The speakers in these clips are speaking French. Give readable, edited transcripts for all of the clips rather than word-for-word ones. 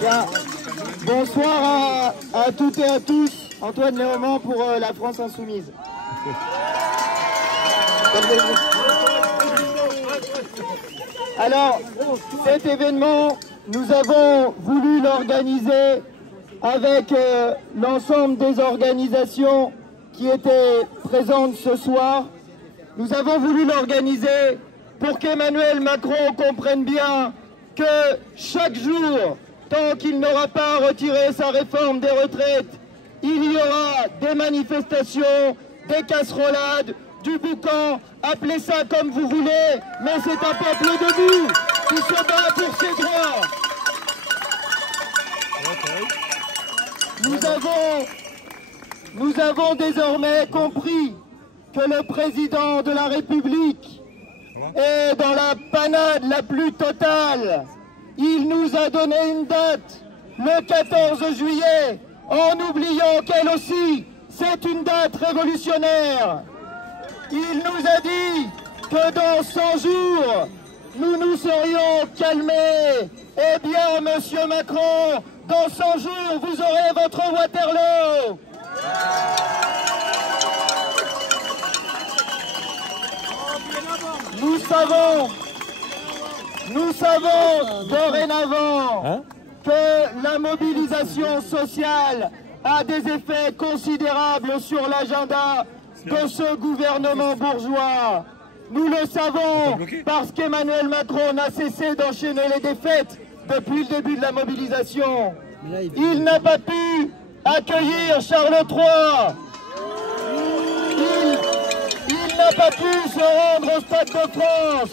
Bien. Bonsoir à toutes et à tous. Antoine Léaumont pour la France Insoumise. Alors, cet événement, nous avons voulu l'organiser avec l'ensemble des organisations qui étaient présentes ce soir. Nous avons voulu l'organiser pour qu'Emmanuel Macron comprenne bien que chaque jour, tant qu'il n'aura pas retiré sa réforme des retraites, il y aura des manifestations, des casserolades, du boucan, appelez ça comme vous voulez, mais c'est un peuple debout qui se bat pour ses droits. Nous avons désormais compris que le président de la République est dans la panade la plus totale. Il nous a donné une date, le 14 juillet, en oubliant qu'elle aussi, c'est une date révolutionnaire. Il nous a dit que dans 100 jours, nous nous serions calmés. Eh bien, monsieur Macron, dans 100 jours, vous aurez votre Waterloo. Nous savons dorénavant que la mobilisation sociale a des effets considérables sur l'agenda de ce gouvernement bourgeois. Nous le savons parce qu'Emmanuel Macron n'a cessé d'enchaîner les défaites depuis le début de la mobilisation. Il n'a pas pu accueillir Charles III. Il n'a pas pu se rendre au Stade de France.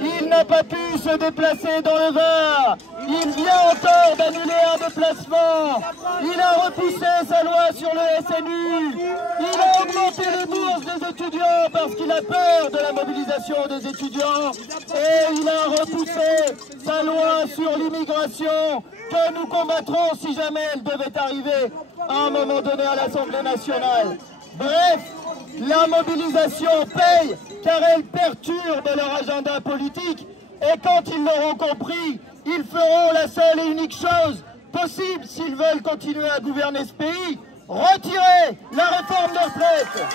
Il n'a pas pu se déplacer dans le Var. Il vient encore d'annuler un déplacement. Il a repoussé sa loi sur le SNU. Il a augmenté les bourses des étudiants parce qu'il a peur de la mobilisation des étudiants. Et il a repoussé sa loi sur l'immigration que nous combattrons si jamais elle devait arriver à un moment donné à l'Assemblée nationale. Bref, la mobilisation paye car elle perturbe leur agenda politique et quand ils l'auront compris, ils feront la seule et unique chose possible s'ils veulent continuer à gouverner ce pays, retirer la réforme des retraites.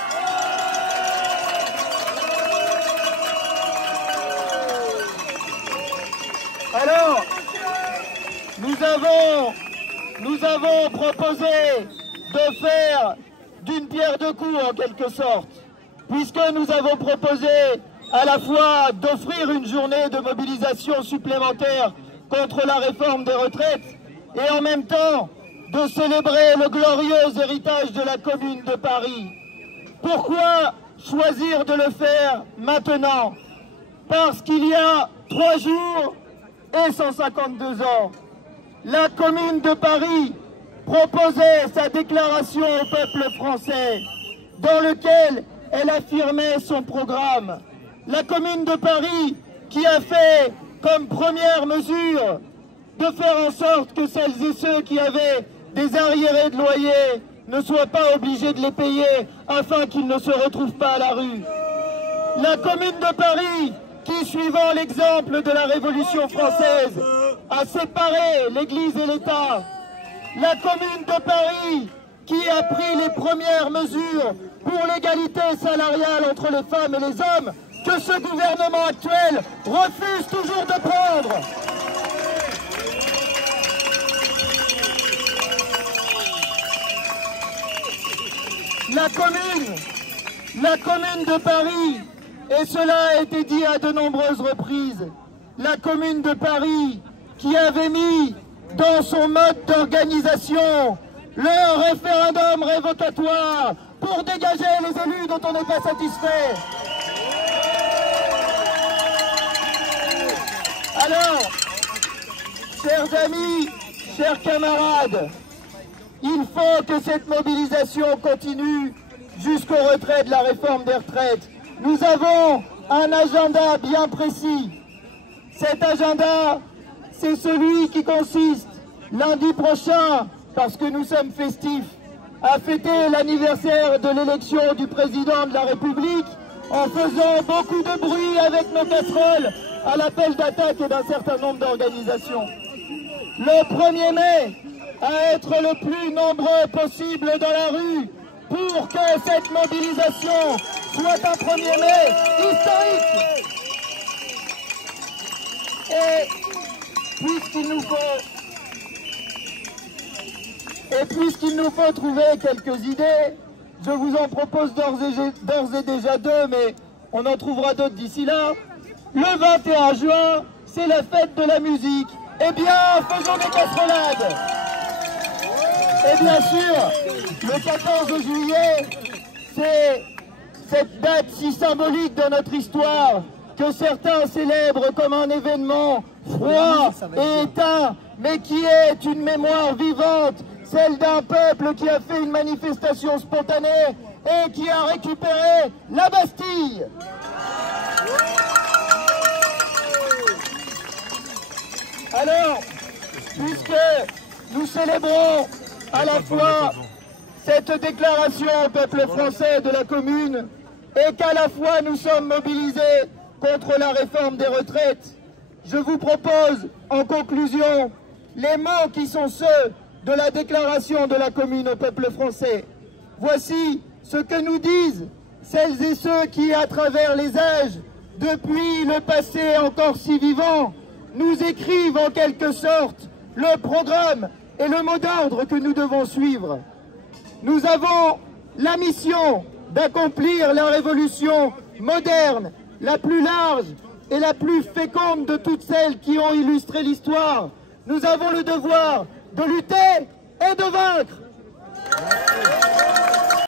Alors, nous avons proposé de faire d'une pierre deux coups en quelque sorte, puisque nous avons proposé à la fois d'offrir une journée de mobilisation supplémentaire contre la réforme des retraites et en même temps de célébrer le glorieux héritage de la Commune de Paris. Pourquoi choisir de le faire maintenant? Parce qu'il y a 3 jours et 152 ans, la Commune de Paris proposait sa déclaration au peuple français, dans lequel elle affirmait son programme. La Commune de Paris qui a fait comme première mesure de faire en sorte que celles et ceux qui avaient des arriérés de loyer ne soient pas obligés de les payer afin qu'ils ne se retrouvent pas à la rue. La Commune de Paris qui, suivant l'exemple de la Révolution française, a séparé l'Église et l'État. La Commune de Paris qui a pris les premières mesures pour l'égalité salariale entre les femmes et les hommes que ce gouvernement actuel refuse toujours de prendre. La Commune de Paris, et cela a été dit à de nombreuses reprises, la Commune de Paris qui avait mis dans son mode d'organisation le référendum révocatoire pour dégager les élus dont on n'est pas satisfait. Alors, chers amis, chers camarades, il faut que cette mobilisation continue jusqu'au retrait de la réforme des retraites. Nous avons un agenda bien précis. Cet agenda, c'est celui qui consiste lundi prochain, parce que nous sommes festifs, à fêter l'anniversaire de l'élection du président de la République en faisant beaucoup de bruit avec nos casseroles à l'appel d'attaque d'un certain nombre d'organisations. le 1er mai à être le plus nombreux possible dans la rue pour que cette mobilisation soit un 1er mai historique. Et puisqu'il nous faut trouver quelques idées, je vous en propose d'ores et déjà deux, mais on en trouvera d'autres d'ici là. Le 21 juin, c'est la fête de la musique. Eh bien, faisons des casserolades. Et bien sûr, le 14 juillet, c'est cette date si symbolique de notre histoire que certains célèbrent comme un événement froid et éteint, mais qui est une mémoire vivante, celle d'un peuple qui a fait une manifestation spontanée et qui a récupéré la Bastille. Alors, puisque nous célébrons à la fois cette déclaration au peuple français de la Commune et qu'à la fois nous sommes mobilisés contre la réforme des retraites, je vous propose en conclusion les mots qui sont ceux de la déclaration de la Commune au peuple français. Voici ce que nous disent celles et ceux qui, à travers les âges, depuis le passé encore si vivant, nous écrivent en quelque sorte le programme et le mot d'ordre que nous devons suivre. Nous avons la mission d'accomplir la révolution moderne, la plus large et la plus féconde de toutes celles qui ont illustré l'histoire. Nous avons le devoir de lutter et de vaincre.